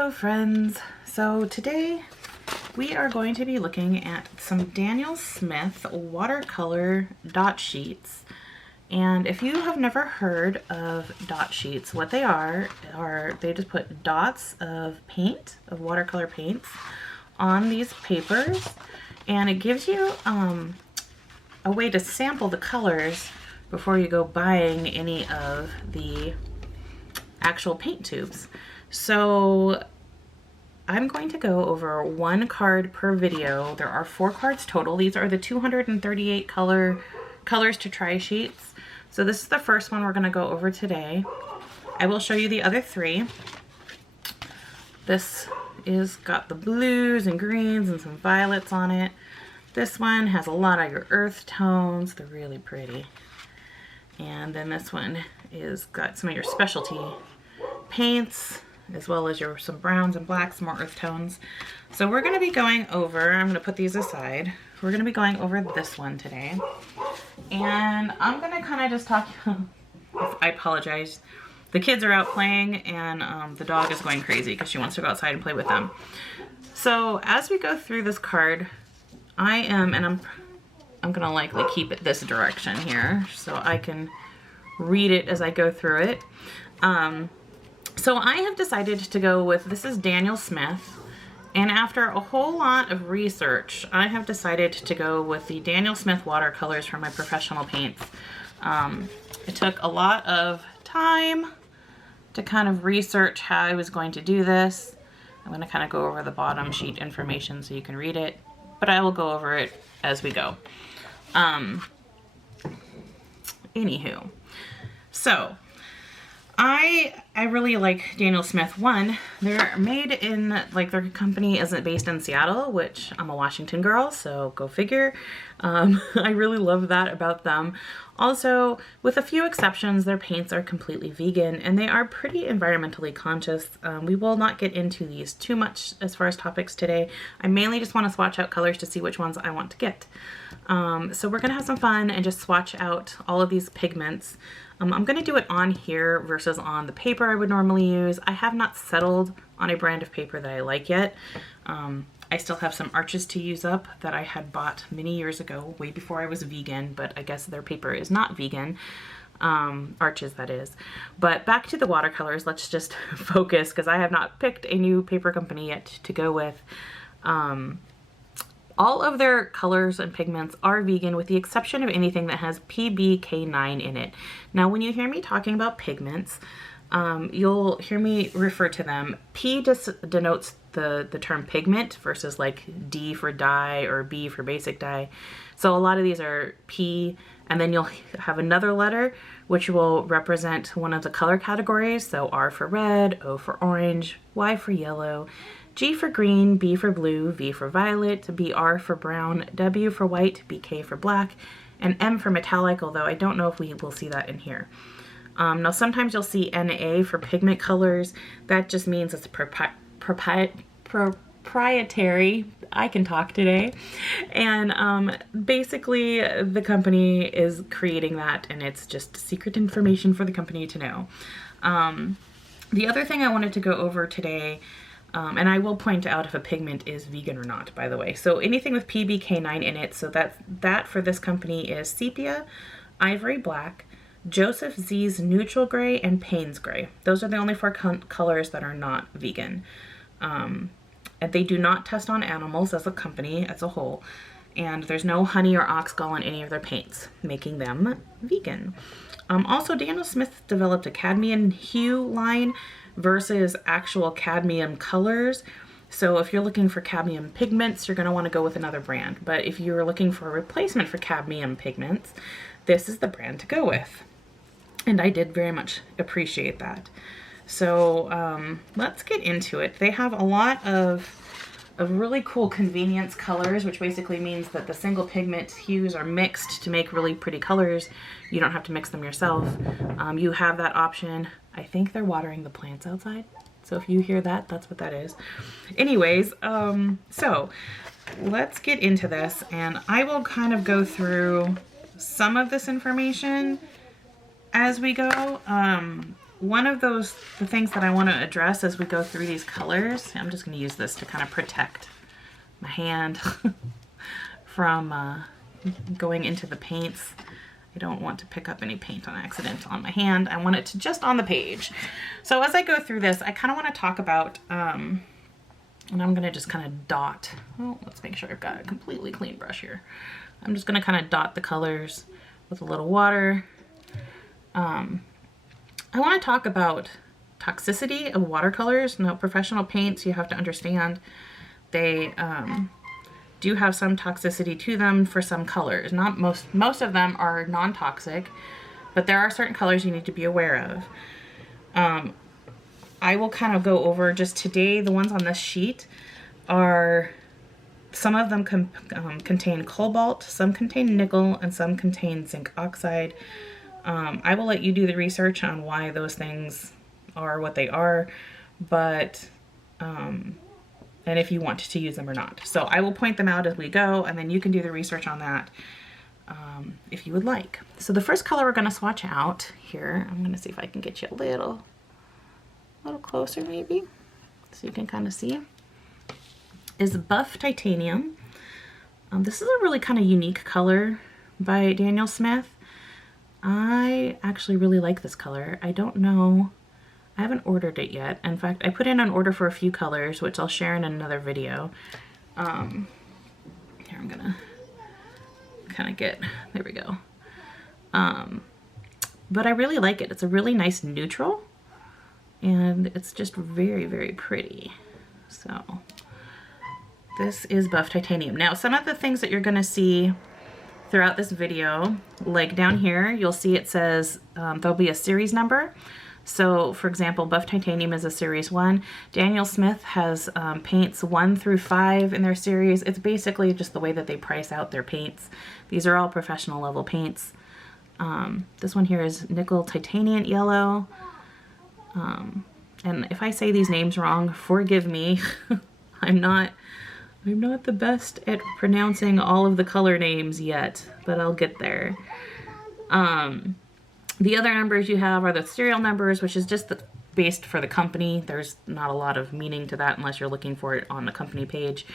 Hello friends. So today we are going to be looking at some Daniel Smith watercolor dot sheets. And if you have never heard of dot sheets, what they are they just put dots of paint, of watercolor paints on these papers, and it gives you a way to sample the colors before you go buying any of the actual paint tubes. So I'm going to go over one card per video. There are 4 cards total. These are the 238 colors to try sheets. So this is the first one we're going to go over today. I will show you the other 3. This is got the blues and greens and some violets on it. This one has a lot of your earth tones. They're really pretty. And then this one is got some of your specialty paints, as well as some browns and blacks, more earth tones. So we're going to be going over, I'm going to put these aside. We're going to be going over this one today. And I'm going to kind of just talk, I apologize. The kids are out playing and the dog is going crazy because she wants to go outside and play with them. So as we go through this card, I'm going to likely keep it this direction here so I can read it as I go through it. So I have decided to go with, this is Daniel Smith, and after a whole lot of research, I have decided to go with the Daniel Smith watercolors for my professional paints. It took a lot of time to kind of research how I was going to do this. I'm going to kind of go over the bottom sheet information so you can read it, but I will go over it as we go. Anywho, so I really like Daniel Smith. One, they're made in, like, their company isn't based in Seattle, which I'm a Washington girl, so go figure. I really love that about them. Also, with a few exceptions, their paints are completely vegan and they are pretty environmentally conscious. We will not get into these too much as far as topics today. I mainly just want to swatch out colors to see which ones I want to get. So we're going to have some fun and just swatch out all of these pigments. I'm going to do it on here versus on the paper I would normally use. I have not settled on a brand of paper that I like yet. I still have some Arches to use up that I had bought many years ago, way before I was vegan, but I guess their paper is not vegan. Arches, that is. But back to the watercolors, let's just focus because I have not picked a new paper company yet to go with. All of their colors and pigments are vegan with the exception of anything that has PBK9 in it. Now, when you hear me talking about pigments, you'll hear me refer to them. P just denotes the term pigment versus like D for dye or B for basic dye. So a lot of these are P, and then you'll have another letter which will represent one of the color categories. So R for red, O for orange, Y for yellow, G for green, B for blue, V for violet, BR for brown, W for white, BK for black, and M for metallic, although I don't know if we will see that in here. Now sometimes you'll see NA for pigment colors. That just means it's proprietary. I can talk today. And basically the company is creating that and it's just secret information for the company to know. The other thing I wanted to go over today, and I will point out if a pigment is vegan or not, by the way. So anything with PBK9 in it, so that for this company is sepia, ivory black, Joseph Z's neutral gray, and Payne's gray. Those are the only 4 colors that are not vegan. And they do not test on animals as a company as a whole. And there's no honey or ox gall in any of their paints, making them vegan. Also, Daniel Smith developed a cadmium hue line versus actual cadmium colors. So if you're looking for cadmium pigments, you're going to want to go with another brand. But if you're looking for a replacement for cadmium pigments, this is the brand to go with. And I did very much appreciate that. So let's get into it. They have a lot of really cool convenience colors, which basically means that the single pigment hues are mixed to make really pretty colors. You don't have to mix them yourself. You have that option. I think they're watering the plants outside. So if you hear that, that's what that is. Anyways, so let's get into this and I will kind of go through some of this information as we go. one of the things that I want to address as we go through these colors, I'm just going to use this to kind of protect my hand from going into the paints. I don't want to pick up any paint on accident on my hand. I want it to just on the page. So as I go through this, I kind of want to talk about, and I'm going to just kind of dot. Oh, let's make sure I've got a completely clean brush here. I'm just going to kind of dot the colors with a little water. I want to talk about toxicity of watercolors. Now, professional paints, you have to understand, they do have some toxicity to them for some colors. Not most of them are non-toxic, but there are certain colors you need to be aware of. I will kind of go over just today, the ones on this sheet are, some of them contain cobalt, some contain nickel, and some contain zinc oxide. I will let you do the research on why those things are what they are, but, and if you want to use them or not. So I will point them out as we go, and then you can do the research on that if you would like. So the first color we're going to swatch out here, I'm going to see if I can get you a little closer maybe, so you can kind of see, is Buff Titanium. This is a really kind of unique color by Daniel Smith. I actually really like this color. I don't know, I haven't ordered it yet. In fact, I put in an order for a few colors, which I'll share in another video. Here, I'm gonna kind of get, there we go. But I really like it. It's a really nice neutral, and it's just very, very pretty. So this is Buff Titanium. Now, some of the things that you're gonna see throughout this video, like down here, you'll see it says there'll be a series number. So for example, Buff Titanium is a series 1. Daniel Smith has paints 1 through 5 in their series. It's basically just the way that they price out their paints. These are all professional level paints. This one here is Nickel Titanium Yellow. And if I say these names wrong, forgive me. I'm not the best at pronouncing all of the color names yet, but I'll get there. The other numbers you have are the serial numbers, which is just based for the company. There's not a lot of meaning to that unless you're looking for it on the company page.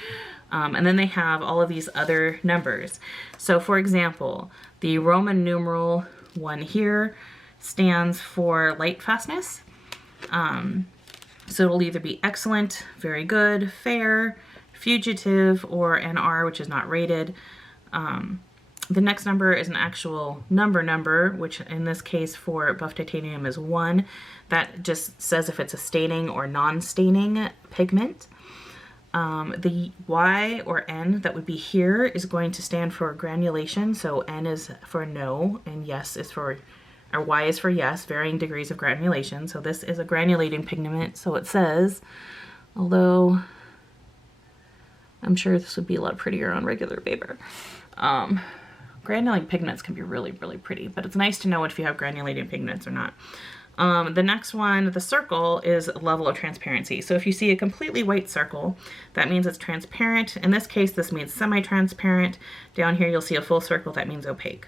And then they have all of these other numbers. So for example, the Roman numeral 1 here stands for light fastness. So it'll either be excellent, very good, fair, fugitive, or NR, which is not rated. The next number is an actual number, which in this case for Buff Titanium is 1. That just says if it's a staining or non-staining pigment. The Y or N that would be here is going to stand for granulation. So N is for no, and yes is for, or Y is for yes, varying degrees of granulation. So this is a granulating pigment. So it says, although I'm sure this would be a lot prettier on regular paper. Granulating pigments can be really, really pretty, but it's nice to know if you have granulating pigments or not. The next one, the circle, is level of transparency. So if you see a completely white circle, that means it's transparent. In this case, this means semi-transparent. Down here, you'll see a full circle, that means opaque.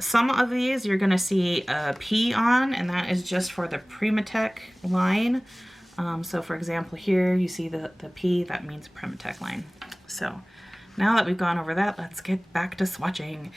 Some of these you're gonna see a P on, and that is just for the Primatech line. So for example, here you see the P, that means Primatech line. So now that we've gone over that, let's get back to swatching.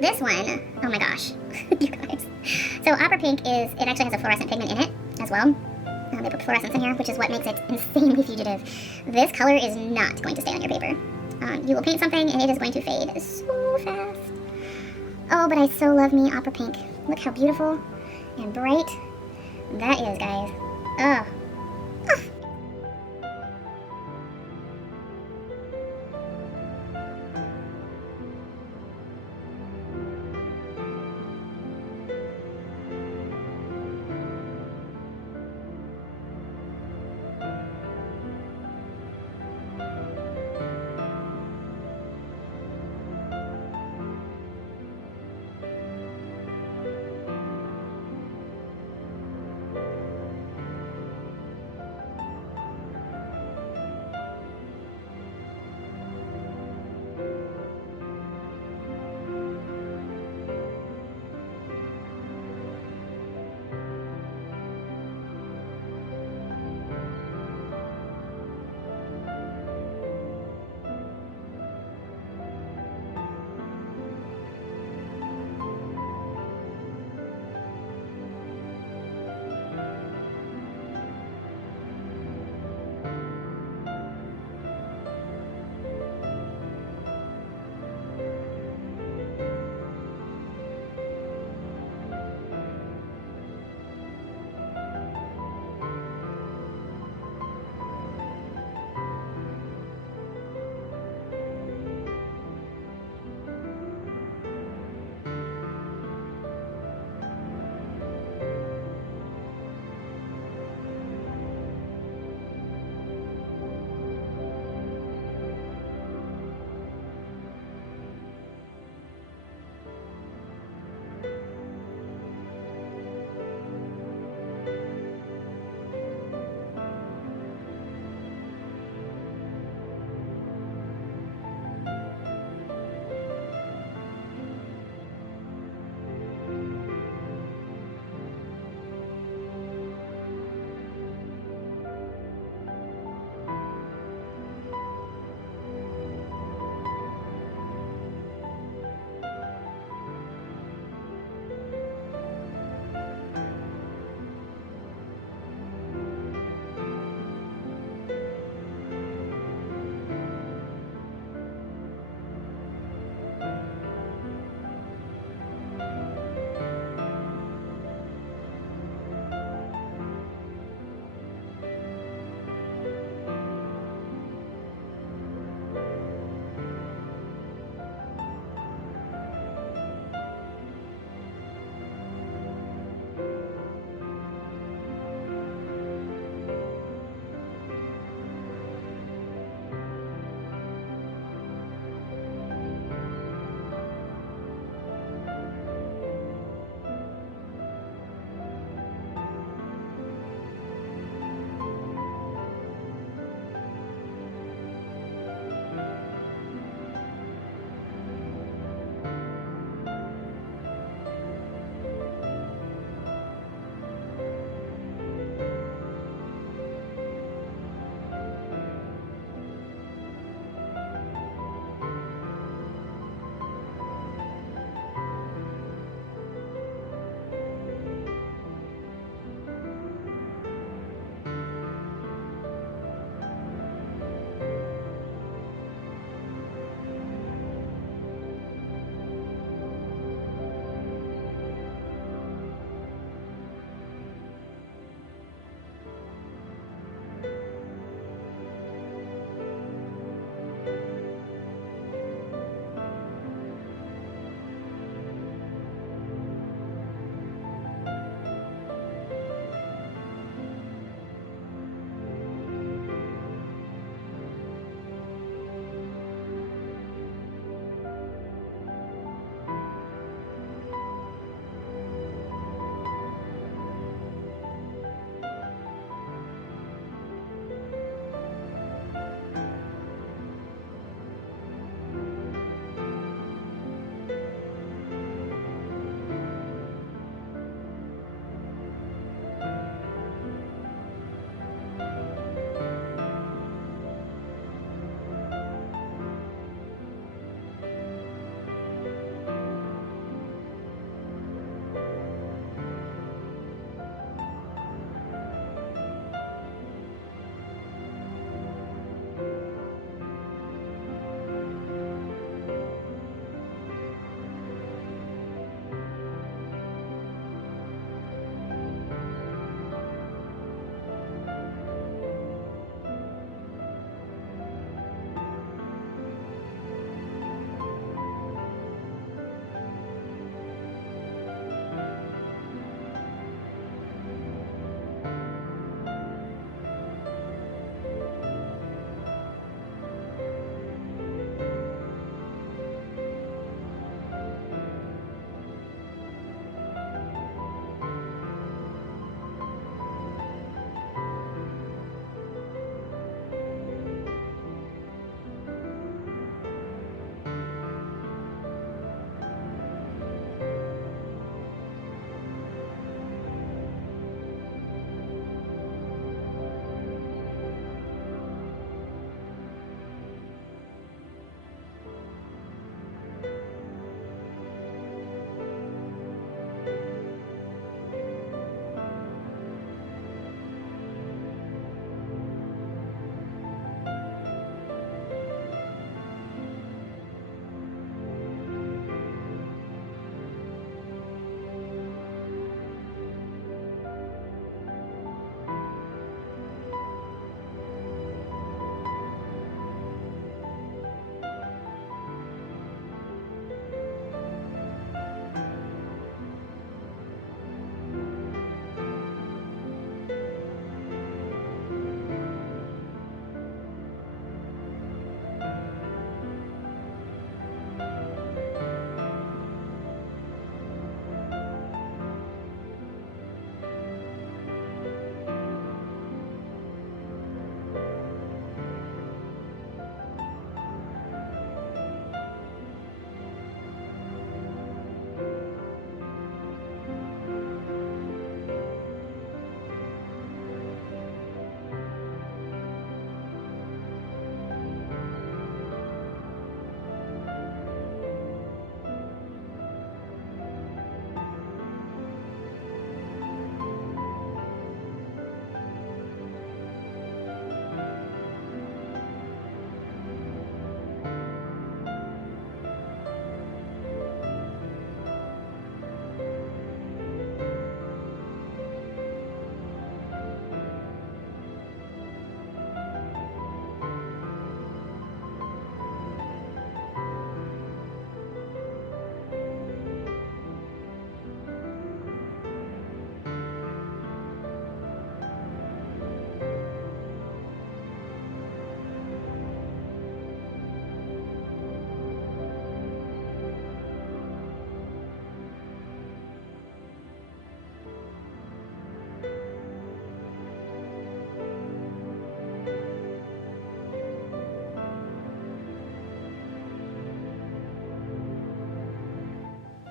This one, oh my gosh, you guys. So Opera Pink it actually has a fluorescent pigment in it as well. They put fluorescence in here, which is what makes it insanely fugitive. This color is not going to stay on your paper. You will paint something and it is going to fade so fast. Oh, but I so love me Opera Pink. Look how beautiful and bright that is, guys. Oh.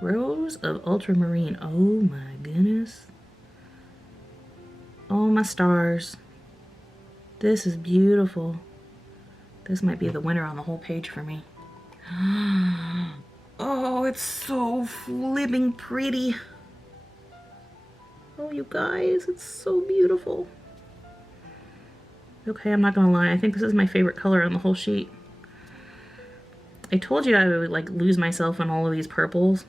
Rose of Ultramarine. Oh my goodness. Oh my stars. This is beautiful. This might be the winner on the whole page for me. Oh, it's so flipping pretty. Oh, you guys, it's so beautiful. Okay, I'm not gonna lie. I think this is my favorite color on the whole sheet. I told you I would like lose myself in all of these purples.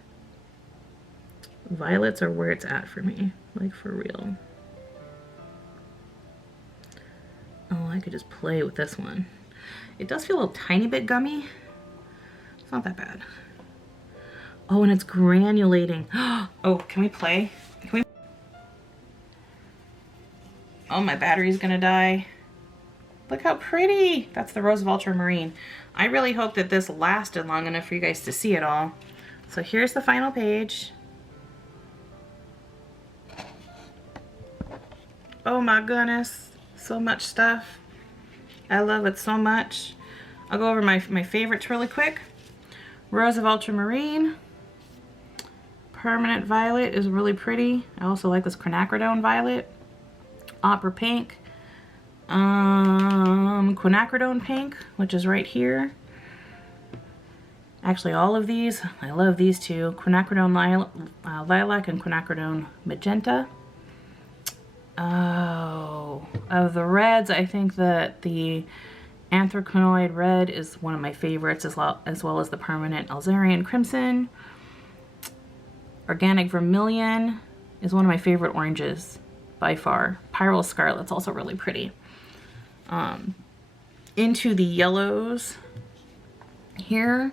Violets are where it's at for me, like for real. Oh, I could just play with this one. It does feel a tiny bit gummy. It's not that bad. Oh, and it's granulating. Oh, can we play? Can we? Oh, my battery's gonna die. Look how pretty. That's the Rose of Ultramarine. I really hope that this lasted long enough for you guys to see it all. So here's the final page. Oh my goodness. So much stuff. I love it so much. I'll go over my favorites really quick. Rose of Ultramarine. Permanent Violet is really pretty. I also like this quinacridone violet. Opera Pink. Quinacridone Pink, which is right here. Actually, all of these, I love these two. Quinacridone Lilac and Quinacridone Magenta. Oh, of the reds, I think that the Anthracenoid Red is one of my favorites, as well as the Permanent Alzarian Crimson. Organic Vermilion is one of my favorite oranges by far. Pyrrole Scarlet's also really pretty. Into the yellows here,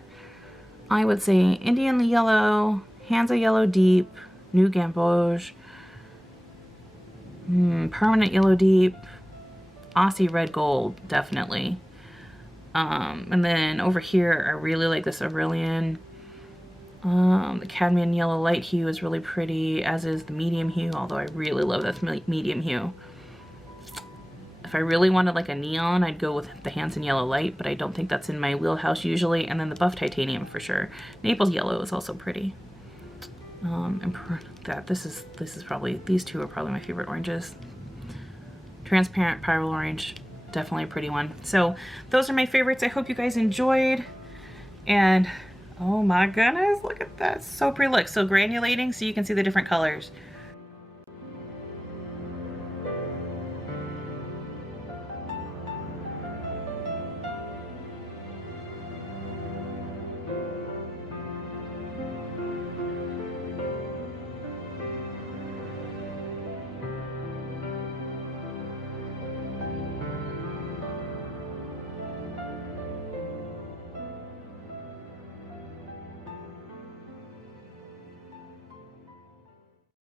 I would say Indian Yellow, Hansa Yellow Deep, New Gamboge, Permanent Yellow Deep, Aussie Red Gold, definitely. And then over here, I really like this Aurelian. The Cadmium Yellow Light Hue is really pretty, as is the Medium Hue, although I really love this Medium Hue. If I really wanted like a neon, I'd go with the Hansen Yellow Light, but I don't think that's in my wheelhouse usually. And then the Buff Titanium for sure. Naples Yellow is also pretty. And this is probably, these two are probably my favorite oranges. Transparent Pyrrole Orange, definitely a pretty one. So those are my favorites. I hope you guys enjoyed. And oh my goodness, look at that, so pretty. Look, so granulating, so you can see the different colors.